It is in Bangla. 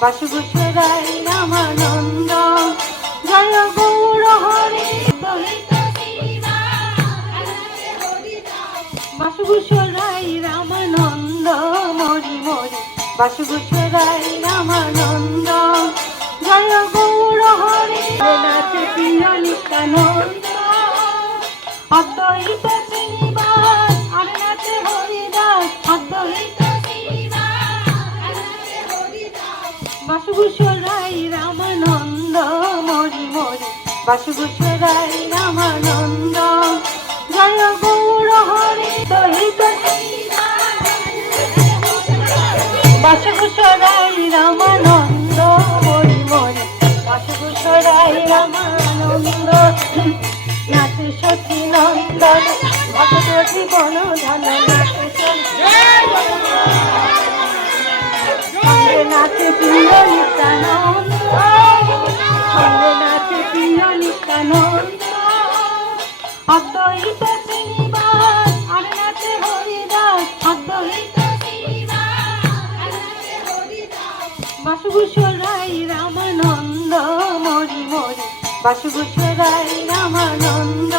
বাসুগুসরাই রামানন্দ জয় গৌর হরে বাসুগুসরাই রামানন্দ মরি মরি বাসুগুসরাই রামানন্দ জয় গৌর হরে নাচে প্রিয় নিত্যানন্দ অদ্বৈত শ্রীনিবাস আর নাচে হরিদাস অদ্বৈত বাসুগুসরাই রামানন্দ মরি মরি বাসুগুসরাই রামানন্দ জয় গৌর হরে দহিত বাসুগুসরাই রামানন্দ মরি মরি বাসুগুসরাই রামানন্দ নাচে সখী নন্দন ভক্ত জীবন ধন নাচে প্রিয় নিত্যানন্দ নাচে প্রিয় নিত্যানন্দ অদ্বৈত শ্রীনিবাস আর নাচে হরিদাস অদ্বৈত বাসুগুসরাই রামানন্দ মরি মরি বাসুগুসরাই রামানন্দ